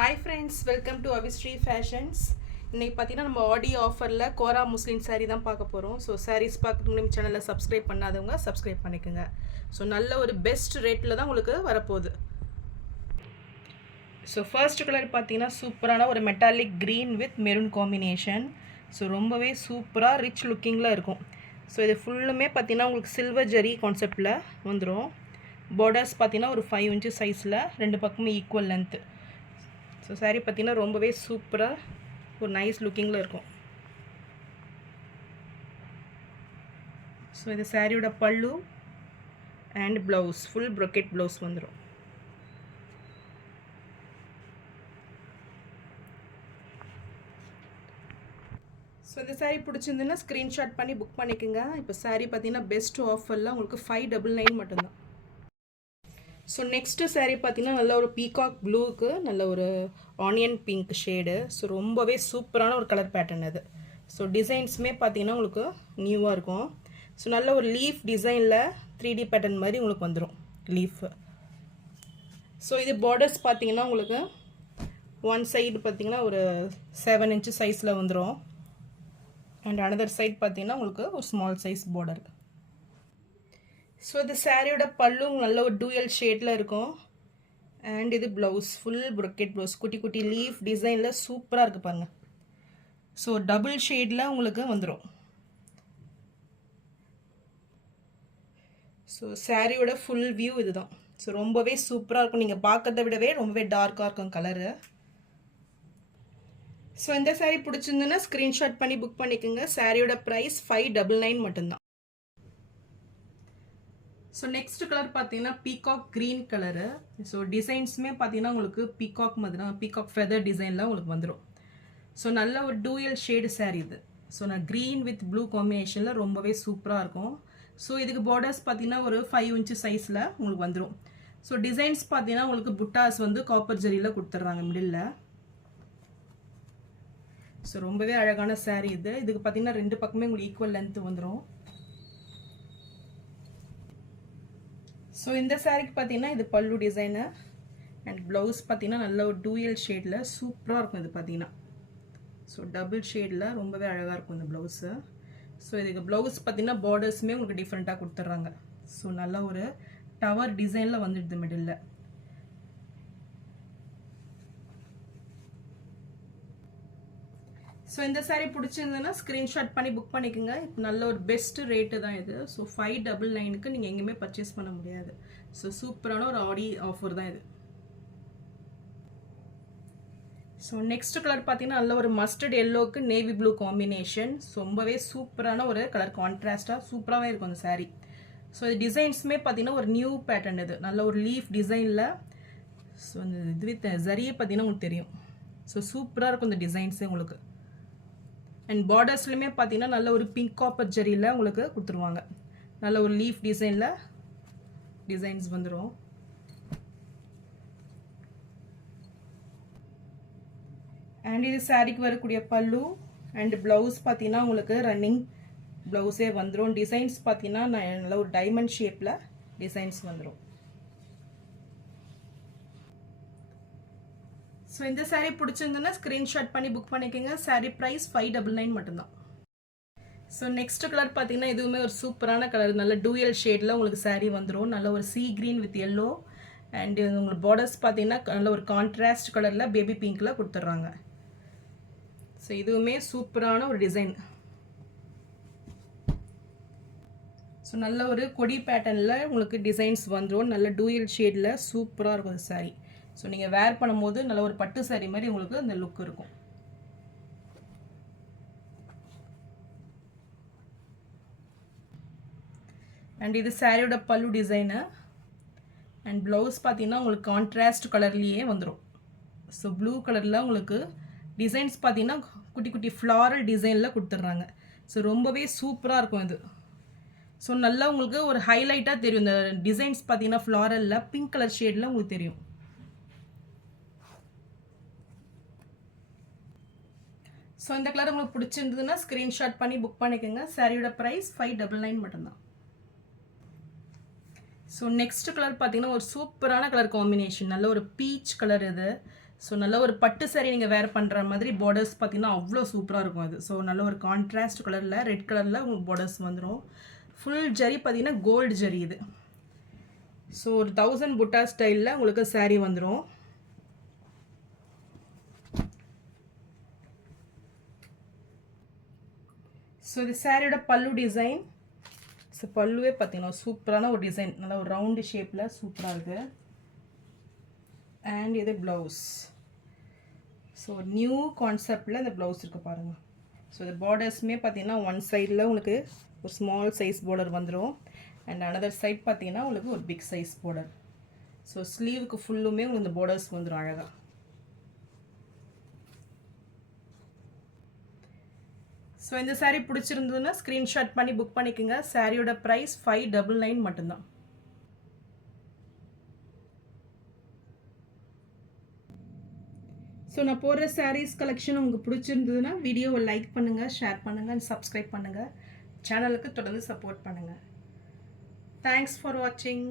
Hi friends, welcome to Avistry Fashions. இன்னைக்கு பார்த்தீங்கன்னா நம்ம ஆடி ஆஃபரில் கோரா முஸ்லீம் சாரீ தான் பார்க்க போகிறோம். ஸோ சாரீஸ் பார்க்கறதுக்கு நம்ம சேனலில் சப்ஸ்கிரைப் பண்ணாதவங்க சப்ஸ்கிரைப் பண்ணிக்கோங்க. ஸோ நல்ல ஒரு பெஸ்ட் ரேட்டில் தான் உங்களுக்கு வரப்போகுது. ஸோ ஃபர்ஸ்ட் கலர் பார்த்தீங்கன்னா சூப்பரான ஒரு metallic green with maroon combination. So ரொம்பவே சூப்பராக ரிச் லுக்கிங்கில் இருக்கும். ஸோ இது ஃபுல்லுமே பார்த்தீங்கன்னா உங்களுக்கு சில்வர் ஜெரி கான்செப்டில் வந்துடும். பார்டர்ஸ் பார்த்தீங்கன்னா ஒரு 5 inch சைஸில் ரெண்டு பக்கமும் ஈக்குவல் லென்த்து. ஸோ சாரீ பார்த்தீங்கன்னா ரொம்பவே சூப்பராக ஒரு நைஸ் லுக்கிங்கில் இருக்கும். ஸோ இது சாரியோட பல்லு அண்ட் ப்ளவுஸ் ஃபுல் ப்ரொக்கெட் ப்ளவுஸ் வந்துடும். ஸோ இந்த சாரீ பிடிச்சிருந்துன்னா ஸ்க்ரீன்ஷாட் பண்ணி புக் பண்ணிக்கோங்க. இப்போ சாரீ பார்த்தீங்கன்னா பெஸ்ட் ஆஃபரில் உங்களுக்கு 599 மட்டும்தான். ஸோ நெக்ஸ்ட்டு சாரீ பார்த்தீங்கன்னா நல்ல ஒரு பீகாக் ப்ளூக்கு நல்ல ஒரு ஆனியன் பிங்க் ஷேடு. ஸோ ரொம்பவே சூப்பரான ஒரு கலர் பேட்டர்ன் அது. ஸோ டிசைன்ஸுமே பார்த்தீங்கன்னா உங்களுக்கு நியூவாக இருக்கும். ஸோ நல்ல ஒரு லீஃப் டிசைனில் 3D பேட்டர்ன் மாதிரி உங்களுக்கு வந்துடும் லீஃபு. ஸோ இது பார்டர்ஸ் பார்த்தீங்கன்னா உங்களுக்கு ஒன் சைடு பார்த்தீங்கன்னா ஒரு 7 inch சைஸில் வந்துடும். அண்ட் அனதர் சைட் பார்த்தீங்கன்னா உங்களுக்கு ஒரு ஸ்மால் சைஸ் பார்டர். ஸோ இது சாரியோட பல்லு நல்ல ஒரு டூயல் ஷேடில் இருக்கும். அண்ட் இது ப்ளவுஸ் ஃபுல் ப்ரொக்கெட் ப்ளவுஸ் குட்டி குட்டி லீஃப் டிசைனில் சூப்பராக இருக்குது பாருங்கள். ஸோ டபுள் ஷேடில் உங்களுக்கு வந்துடும். ஸோ சாரியோட ஃபுல் வியூ இதுதான். ஸோ ரொம்பவே சூப்பராக இருக்கும். நீங்கள் பார்க்கறத விடவே ரொம்பவே டார்க்காக இருக்கும் கலரு. ஸோ இந்த சாரீ பிடிச்சிருந்துன்னா ஸ்க்ரீன்ஷாட் பண்ணி புக் பண்ணிக்கோங்க. சாரியோட ப்ரைஸ் 599 மட்டும்தான். ஸோ நெக்ஸ்ட் கலர் பார்த்தீங்கன்னா பீகாக் க்ரீன் கலரு. ஸோ டிசைன்ஸுமே பார்த்தீங்கன்னா உங்களுக்கு பீகாக் மாதிரி தான், பீகாக் ஃபெதர் டிசைனில் உங்களுக்கு வந்துடும். ஸோ நல்ல ஒரு டூயல் ஷேடு சாரீ இது. ஸோ நான் க்ரீன் வித் ப்ளூ காம்பினேஷனில் ரொம்பவே சூப்பராக இருக்கும். ஸோ இதுக்கு பார்டர்ஸ் பார்த்தீங்கன்னா ஒரு 5 inch சைஸில் உங்களுக்கு வந்துடும். ஸோ டிசைன்ஸ் பார்த்தீங்கன்னா உங்களுக்கு புட்டாஸ் வந்து காப்பர் ஜெரியில் கொடுத்துட்றாங்க மிடில். ஸோ ரொம்பவே அழகான சாரீ இது. இதுக்கு பார்த்தீங்கன்னா ரெண்டு பக்கமே உங்களுக்கு ஈக்குவல் லென்த்து வந்துடும். ஸோ இந்த சாரீக்கு பார்த்தீங்கன்னா இது பல்லு டிசைனு அண்ட் ப்ளவுஸ் பார்த்தீங்கன்னா நல்ல ஒரு டூயல் ஷேடில் சூப்பராக இருக்கும். இது பார்த்தீங்கன்னா ஸோ டபுள் ஷேடில் ரொம்பவே அழகாக இருக்கும் இந்த ப்ளவுஸு. ஸோ இதுக்கு ப்ளவுஸ் பார்த்தீங்கன்னா பார்டர்ஸுமே உங்களுக்கு டிஃப்ரெண்ட்டாக கொடுத்துட்றாங்க. ஸோ நல்ல ஒரு டவர் டிசைனில் வந்துடுது மிடில். ஸோ இந்த சாரீ பிடிச்சிருந்ததுன்னா ஸ்க்ரீன்ஷாட் பண்ணி புக் பண்ணிக்கோங்க. இப்போ நல்ல ஒரு பெஸ்ட் ரேட்டு தான் இது. ஸோ 599க்கு நீங்கள் எங்கேயுமே பர்ச்சேஸ் பண்ண முடியாது. ஸோ சூப்பரான ஒரு ஆடி ஆஃபர் தான் இது. ஸோ நெக்ஸ்ட் கலர் பார்த்தீங்கன்னா நல்ல ஒரு மஸ்டர்ட் எல்லோவுக்கு நேவி ப்ளூ காம்பினேஷன். ரொம்பவே சூப்பரான ஒரு கலர் கான்ட்ராஸ்டாக சூப்பராகவே இருக்கும் அந்த சாரீ. ஸோ இது டிசைன்ஸுமே பார்த்தீங்கன்னா ஒரு நியூ பேட்டர்ன் இது. நல்ல ஒரு லீஃப் டிசைனில். ஸோ இந்த இது வித் ஜரியை பார்த்தீங்கன்னா உங்களுக்கு தெரியும். ஸோ சூப்பராக இருக்கும் இந்த டிசைன்ஸே உங்களுக்கு. அண்ட் பார்டர்ஸ்லையுமே பார்த்தீங்கன்னா நல்ல ஒரு பிங்க் காப்பர் ஜெரியில் உங்களுக்கு கொடுத்துருவாங்க. நல்ல ஒரு லீஃப் டிசைனில் டிசைன்ஸ் வந்துடும். அண்ட் இது சாரீக்கு வரக்கூடிய பல்லு அண்ட் ப்ளவுஸ் பார்த்தீங்கன்னா உங்களுக்கு ரன்னிங் ப்ளவுஸே வந்துடும். டிசைன்ஸ் பார்த்தீங்கன்னா நல்ல ஒரு டைமண்ட் ஷேப்பில் டிசைன்ஸ் வந்துடும். ஸோ இந்த சாரீ பிடிச்சிருந்ததுன்னா ஸ்க்ரீன்ஷாட் பண்ணி புக் பண்ணிக்கோங்க. சாரீ ப்ரைஸ் 599 மட்டும்தான். ஸோ நெக்ஸ்ட் கலர் பார்த்தீங்கன்னா இதுவுமே ஒரு சூப்பரான கலர். நல்ல டூயல் ஷேடில் உங்களுக்கு சாரீ வந்துடும். நல்ல ஒரு sea green with yellow and உங்களுக்கு பார்டர்ஸ் பார்த்தீங்கன்னா நல்ல ஒரு கான்ட்ராஸ்ட் கலரில் பேபி பிங்க்கில் கொடுத்துட்றாங்க. ஸோ இதுவுமே சூப்பரான ஒரு டிசைன். ஸோ நல்ல ஒரு கொடி பேட்டர்னில் உங்களுக்கு டிசைன்ஸ் வந்துடும். நல்ல டூயல் ஷேடில் சூப்பராக இருக்கும் இந்த சாரீ. ஸோ நீங்கள் வேர் பண்ணும்போது நல்ல ஒரு பட்டு சாரீ மாதிரி உங்களுக்கு அந்த லுக் இருக்கும். அண்ட் இது சாரியோட பல்லு டிசைனு அண்ட் ப்ளவுஸ் பார்த்தீங்கன்னா உங்களுக்கு கான்ட்ராஸ்ட் கலர்லேயே வந்துடும். ஸோ ப்ளூ கலரில் உங்களுக்கு டிசைன்ஸ் பார்த்தீங்கன்னா குட்டி குட்டி ஃப்ளாரல் டிசைனில் கொடுத்துட்றாங்க. ஸோ ரொம்பவே சூப்பராக இருக்கும் இது. ஸோ நல்லா உங்களுக்கு ஒரு ஹைலைட்டாக தெரியும். இந்த டிசைன்ஸ் பார்த்தீங்கன்னா ஃப்ளாரலில் பிங்க் கலர் ஷேடில் உங்களுக்கு தெரியும். ஸோ இந்த கலர் உங்களுக்கு பிடிச்சிருந்ததுன்னா ஸ்க்ரீன்ஷாட் பண்ணி புக் பண்ணிக்கோங்க. சாரியோட ப்ரைஸ் 599 மட்டும்தான். ஸோ நெக்ஸ்ட் கலர் பார்த்தீங்கன்னா ஒரு சூப்பரான கலர் காம்பினேஷன். நல்ல ஒரு பீச் கலர் இது. ஸோ நல்ல ஒரு பட்டு saree நீங்கள் வேர் பண்ணுற மாதிரி பார்டர்ஸ் பார்த்தீங்கன்னா அவ்வளோ சூப்பராக இருக்கும் அது. ஸோ நல்ல ஒரு கான்ட்ராஸ்ட் கலரில் ரெட் கலரில் உங்களுக்கு பார்டர்ஸ் வந்துடும். ஃபுல் ஜரி பார்த்தீங்கன்னா கோல்டு ஜரி இது. ஸோ ஒரு 1000 புட்டா ஸ்டைலில் உங்களுக்கு saree வந்துடும். ஸோ இது சாரியோட பல்லு டிசைன். ஸோ பல்லுவே பார்த்தீங்கன்னா சூப்பரான ஒரு டிசைன், நல்லா ஒரு ரவுண்டு ஷேப்பில் சூப்பராக இருக்குது. அண்ட் இது ப்ளவுஸ். ஸோ நியூ கான்செப்டில் இந்த ப்ளவுஸ் இருக்குது பாருங்கள். ஸோ இந்த பார்டர்ஸுமே பார்த்தீங்கன்னா ஒன் சைடில் உங்களுக்கு ஒரு ஸ்மால் சைஸ் பார்டர் வந்துடும். அண்ட் அனதர் சைட் பார்த்தீங்கன்னா உங்களுக்கு ஒரு பிக் சைஸ் பார்டர். ஸோ ஸ்லீவுக்கு ஃபுல்லுமே உங்களுக்கு இந்த பார்டர்ஸ் வந்துடும் அழகாக. ஸோ இந்த saree பிடிச்சிருந்ததுன்னா ஸ்க்ரீன்ஷாட் பண்ணி புக் பண்ணிக்கோங்க. சாரியோட ப்ரைஸ் 599 மட்டும்தான். ஸோ நான் போடுற sarees கலெக்ஷன் உங்களுக்கு பிடிச்சிருந்ததுன்னா வீடியோவை லைக் பண்ணுங்கள், ஷேர் பண்ணுங்கள் அண்ட் சப்ஸ்கிரைப் பண்ணுங்கள். சேனலுக்கு தொடர்ந்து சப்போர்ட் பண்ணுங்கள். தேங்க்ஸ் ஃபார் வாட்சிங்.